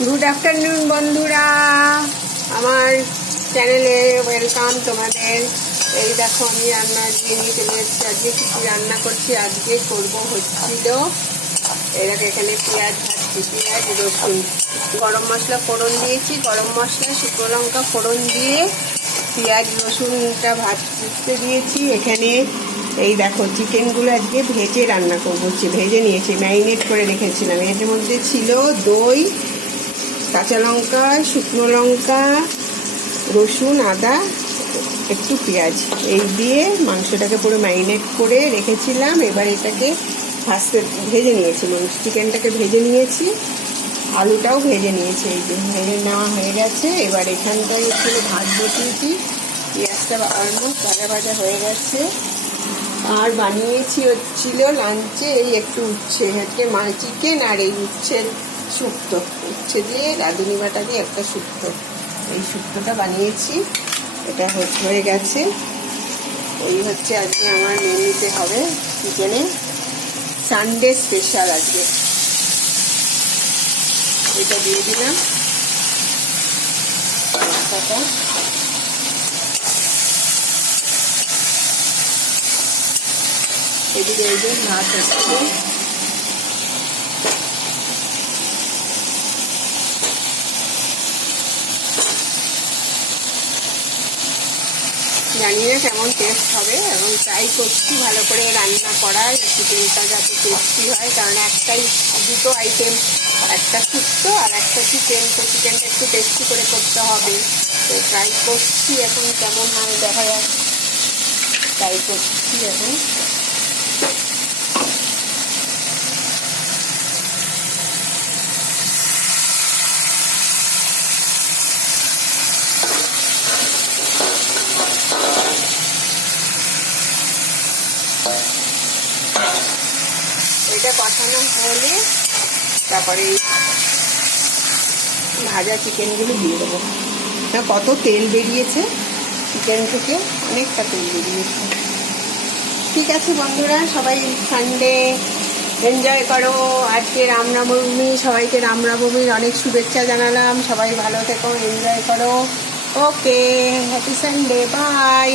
Good afternoon বন্ধুরা, আমার চ্যানেলে ওয়েলকাম তোমাদের। এই দেখো আমি রান্না দিয়ে নিয়ে চলে এসেছি। আজকে কিছু রান্না করছি, আজকে করবো হচ্ছিল এটাকে এখানে পেঁয়াজ ভাজছি, পেঁয়াজ রসুন, গরম মশলা ফোড়ন দিয়েছি, গরম মশলা শুকনো লঙ্কা ফোড়ন দিয়ে পেঁয়াজ রসুনটা ভাজতে দিয়েছি। এখানে এই দেখো চিকেনগুলো আজকে ভেজে রান্না করবো, ভেজে নিয়েছি, ম্যারিনেট করে রেখেছিলাম। এর মধ্যে ছিল দই, কাঁচা লঙ্কা, শুকনো লঙ্কা, রসুন, আদা, একটু পেঁয়াজ, এই দিয়ে মাংসটাকে পুরো ম্যারিনেট করে রেখেছিলাম। এবার এটাকে ভেজে নিয়েছি, চিকেনটাকে ভেজে নিয়েছি, আলুটাও ভেজে নিয়েছি। এই যে ভেজে নেওয়া হয়ে গেছে। এবার এখানটায় একটু ভাত বসিয়েছি, পেঁয়াজটা অলমোস্ট ভাজা ভাজা হয়ে গেছে। আর বানিয়েছি হচ্ছিল লাঞ্চে এই একটু উচ্ছে, আজকে মাল চিকেন আর এই উচ্ছের শুক্তো, উচ্ছে দিয়ে রাঁধুনি বাটা দিয়ে একটা শুক্তো, এই শুক্তোটা বানিয়েছি। এটা হয়ে গেছে। এই হচ্ছে আজকে আমার মেনুতে হবে চিকেনে, সানডে স্পেশাল আজকে। এটা দিয়ে দিলাম মশলাটা। এদিকে এই যে ভাত হচ্ছে, জানি না কেমন টেস্ট হবে এবং ট্রাই করছি ভালো করে রান্না করার, চিকেনটা যাতে টেস্টি হয়, কারণ দুটো আইটেম, একটা শুক্তো আর একটা চিকেন, তো চিকেনটা একটু টেস্টি করে করতে হবে। তো ট্রাই করছি, এখন কেমন হয় দেখা যাক। ট্রাই করছি এখন। এটা কষানো হলে তারপরে ভাজা চিকেনগুলো দিয়ে দেবো। না কত তেল বেরিয়েছে চিকেন থেকে, অনেকটা তেল বেরিয়েছে। ঠিক আছে বন্ধুরা, সবাই সানডে এনজয় করো। আজকে রামনবমী, সবাইকে রামনবমীর অনেক শুভেচ্ছা জানালাম। সবাই ভালো থেকো, এনজয় করো। ওকে, হ্যাপি সানডে, বাই।